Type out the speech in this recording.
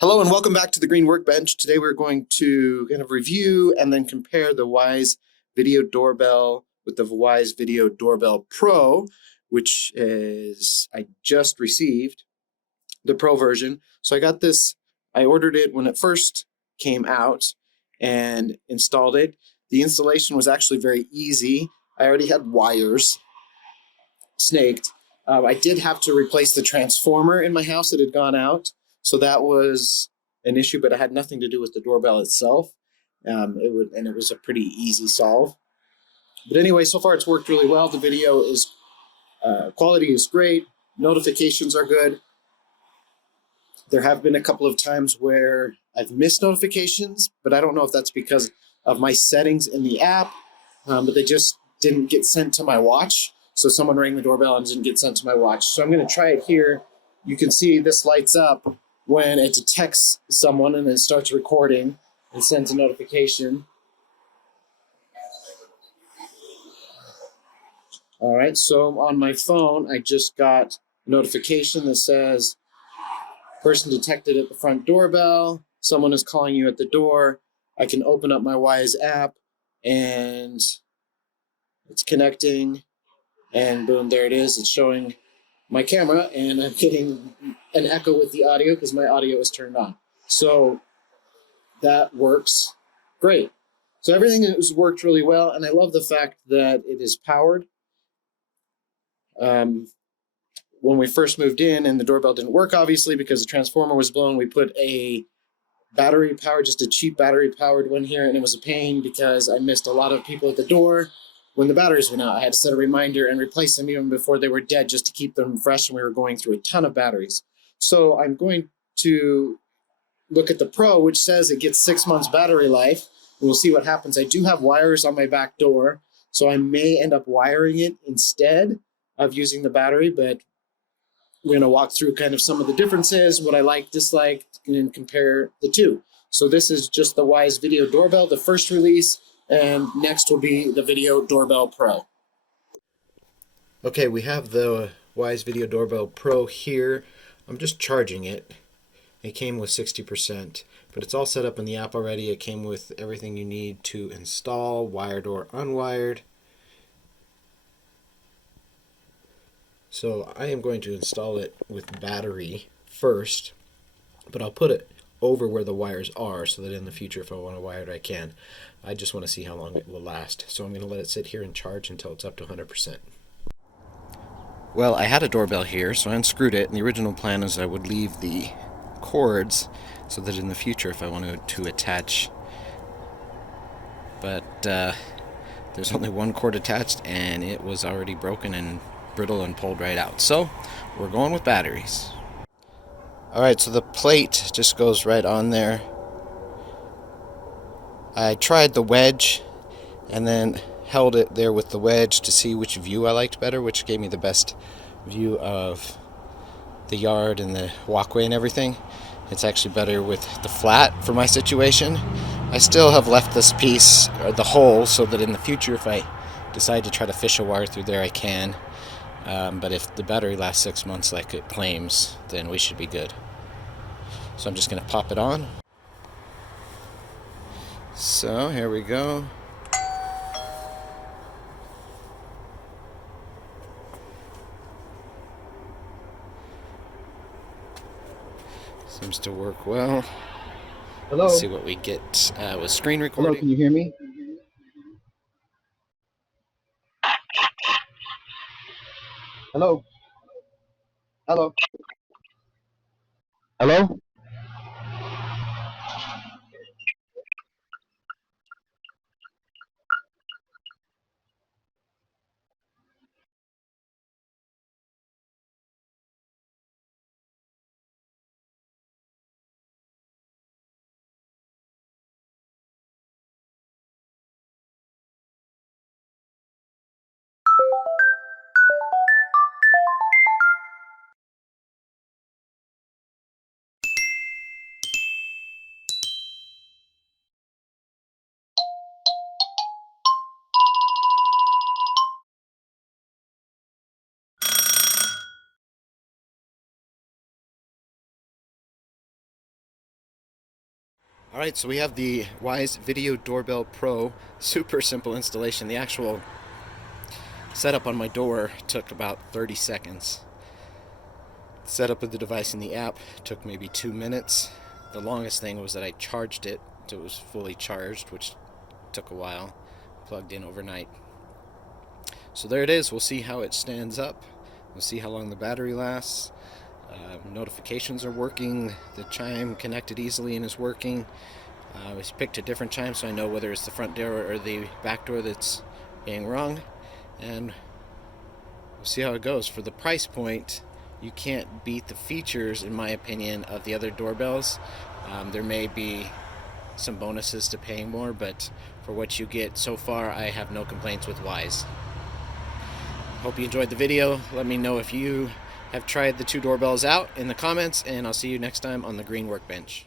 Hello and welcome back to the Green Workbench. Today we're going to kind of review and then compare the Wyze Video Doorbell with the Wyze Video Doorbell Pro, which is, I just received the Pro version. So I got this, I ordered it when it first came out and installed it. The installation was actually very easy. I already had wires snaked. I did have to replace the transformer in my house that had gone out. So that was an issue, but it had nothing to do with the doorbell itself. It was a pretty easy solve. But anyway, so far it's worked really well. The video is quality is great. Notifications are good. There have been a couple of times where I've missed notifications, but I don't know if that's because of my settings in the app, but they just didn't get sent to my watch. So someone rang the doorbell and didn't get sent to my watch. So I'm going to try it here. You can see this lights up when it detects someone and then starts recording and sends a notification. All right, so on my phone, I just got a notification that says, person detected at the front doorbell, someone is calling you at the door. I can open up my Wyze app and it's connecting and boom, there it is. It's showing my camera and I'm getting an echo with the audio because my audio is turned on. So that works great. So everything has worked really well, and I love the fact that it is powered. When we first moved in and the doorbell didn't work, obviously, because the transformer was blown, we put a battery powered, just a cheap battery powered one here, and it was a pain because I missed a lot of people at the door when the batteries went out. I had to set a reminder and replace them even before they were dead just to keep them fresh, and we were going through a ton of batteries. So I'm going to look at the Pro, which says it gets 6 months battery life. We'll see what happens. I do have wires on my back door, so I may end up wiring it instead of using the battery, but we're going to walk through kind of some of the differences, what I like, dislike, and compare the two. So this is just the Wyze Video Doorbell, the first release, and next will be the Video Doorbell Pro. Okay, we have the Wyze Video Doorbell Pro here. I'm just charging it. It came with 60%, but it's all set up in the app already. It came with everything you need to install, wired or unwired. So I am going to install it with battery first, but I'll put it over where the wires are so that in the future if I want to wire it I can. I just want to see how long it will last. So I'm going to let it sit here and charge until it's up to 100%. Well, I had a doorbell here, so I unscrewed it, and the original plan is I would leave the cords so that in the future if I wanted to attach, but there's only one cord attached and it was already broken and brittle and pulled right out. So we're going with batteries. Alright, so the plate just goes right on there. I tried the wedge and then held it there with the wedge to see which view I liked better, which gave me the best view of the yard and the walkway and everything. It's actually better with the flat for my situation. I still have left this piece, or the hole, so that in the future if I decide to try to fish a wire through there I can. But if the battery lasts 6 months like it claims, then we should be good. So I'm just going to pop it on. So here we go. Seems to work well. Hello? Let's see what we get with screen Hello, recording. can you hear me? Hello? Hello? Hello? All right, so we have the Wyze Video Doorbell Pro. Super simple installation. The actual setup on my door took about 30 seconds. Setup of the device in the app took maybe 2 minutes. The longest thing was that I charged it so it was fully charged, which took a while. Plugged in overnight. So there it is. We'll see how it stands up. We'll see how long the battery lasts. Notifications are working. The chime connected easily and is working. We picked a different chime so I know whether it's the front door or the back door that's being rung. And we'll see how it goes. For the price point, you can't beat the features, in my opinion, of the other doorbells. There may be some bonuses to paying more, but for what you get so far, I have no complaints with Wyze. Hope you enjoyed the video. Let me know if you have tried the two doorbells out in the comments, and I'll see you next time on the green workbench.